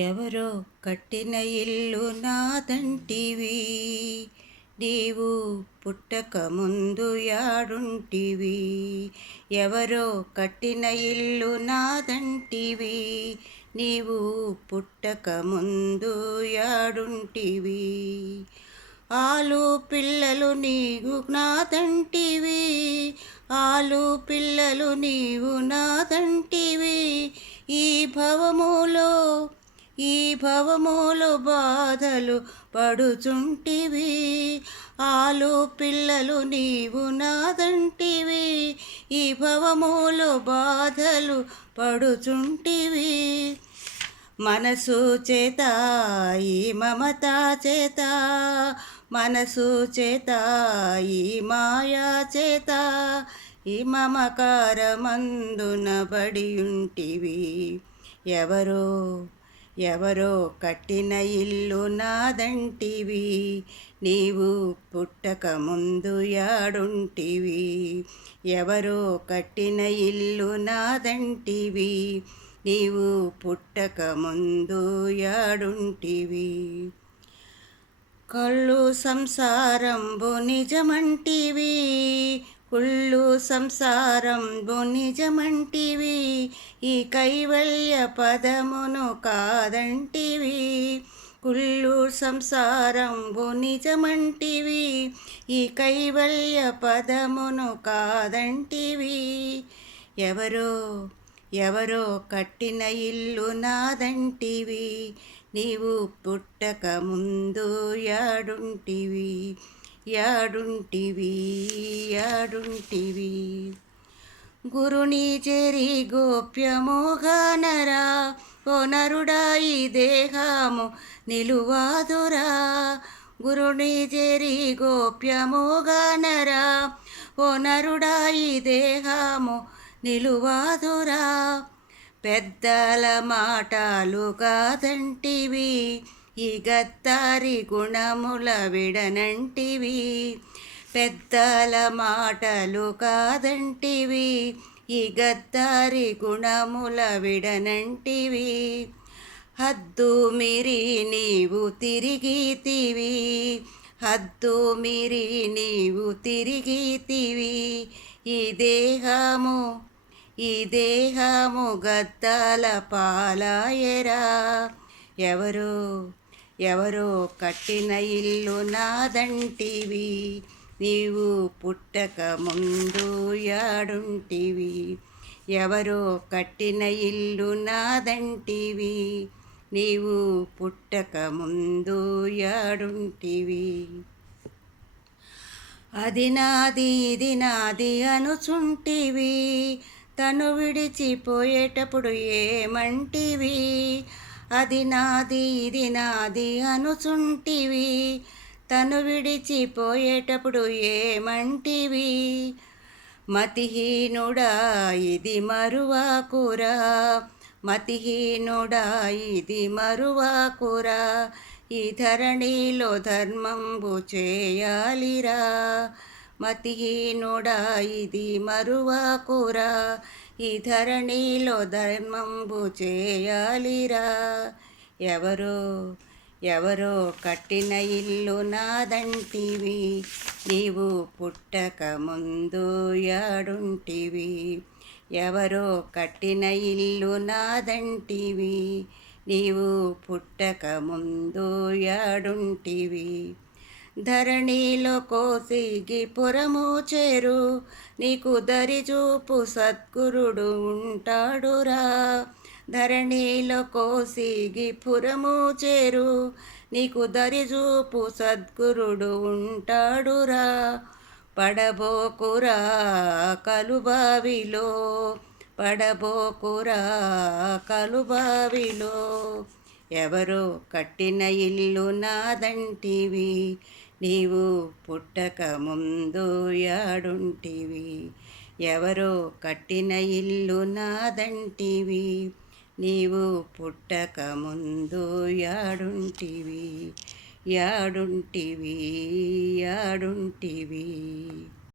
ఎవరో కట్టిన ఇల్లు నాదంటివి, నీవు పుట్టక ముందు యాడుంటివి. ఎవరో కట్టిన ఇల్లు నాదంటివి, నీవు పుట్టక ముందు యాడుంటివి. ఆలు పిల్లలు నీవు నాదంటివి, ఆలు పిల్లలు నీవు నాదంటివి. ఈ భవములో బాధలు పడుచుంటివి, ఆలు పిల్లలు నీవు నాదంటివి. ఈ భవములో బాధలు పడుచుంటివి. మనసు చేత ఈ మమత చేత, మనసు చేత ఈ మాయా చేత, ఈ మమకారమందున బడియుంటివి. ఎవరో కట్టిన ఇల్లు నాదంటివి, నీవు పుట్టక ముందు యాడుంటివి. ఎవరో కట్టిన ఇల్లు నాదంటివి, నీవు పుట్టక ముందు యాడుంటివి. కళ్ళు సంసారంబు నిజమంటివి, కుళ్ళు సంసారంబు నిజమంటివి. ఈ కైవల్య పదమును కాదంటివి, కుళ్ళు సంసారంబు నిజమంటివి. ఈ కైవల్య పదమును కాదంటివి. ఎవరో కట్టిన ఇల్లు నాదంటివి, నీవు పుట్టక ముందు యాడుంటివి. గురుని చెరి గోప్యమోగానరా, ఓ నరుడా ఈ దేహము నిలువాదురా. గురుని చెరి గోప్యమోగానరా, ఓ నరుడా ఈ దేహము నిలువాదురా. పెద్దల మాటలు కాదంటివి, ఈ గత్తారి గుణముల విడనంటివి. పెద్దల మాటలు కాదంటివి, ఈ గత్తారి గుణముల విడనంటివి. హద్దు మీరి నీవు తిరిగితివి, హద్దు మీరి నీవు తిరిగితివి. ఈ దేహము గద్దల పాలాయరా. ఎవరో కట్టిన ఇల్లు నాదంటివి, నీవు పుట్టక ముందు యాడుంటివి. ఎవరో కట్టిన ఇల్లు నాదంటివి, నీవు పుట్టక ముందు యాడుంటివి. అది నాది ఇది నాది అనుచుంటివి, తను విడిచిపోయేటప్పుడు ఏమంటివి. అది నాది ఇది నాది అనుచుంటివి, తను విడిచిపోయేటప్పుడు ఏమంటివి. మతిహీనుడా ఇది మరువాకురా, మతిహీనుడా ఇది మరువాకురా. ఈ ధరణిలో ధర్మంబు చేయాలిరా, మతిహీనుడా ఇది మరువాకురా. ఈ ధరణిలో ధర్మంబు చేయాలిరా. ఎవరో కట్టిన ఇల్లు నాదంటివి, నీవు పుట్టక ముందు యాడుంటివి. ఎవరో కట్టిన ఇల్లు నాదంటివి, నీవు పుట్టక ముందు యాడుంటివి. ధరణిలో కోసిగి పురము చేరు, నీకు దరిచూపు సద్గురుడు ఉంటాడురా. ధరణిలో కోసిగి పురము చేరు, నీకు దరిచూపు సద్గురుడు ఉంటాడురా. పడబోకురా కలుబావిలో, పడబోకురా కలుబావిలో. ఎవరో కట్టిన ఇల్లు నాదంటివి, నీవు పుట్టక ముందు యాడుంటివి. ఎవరో కట్టిన ఇల్లు నాదంటివి, నీవు పుట్టక ముందు యాడుంటివి.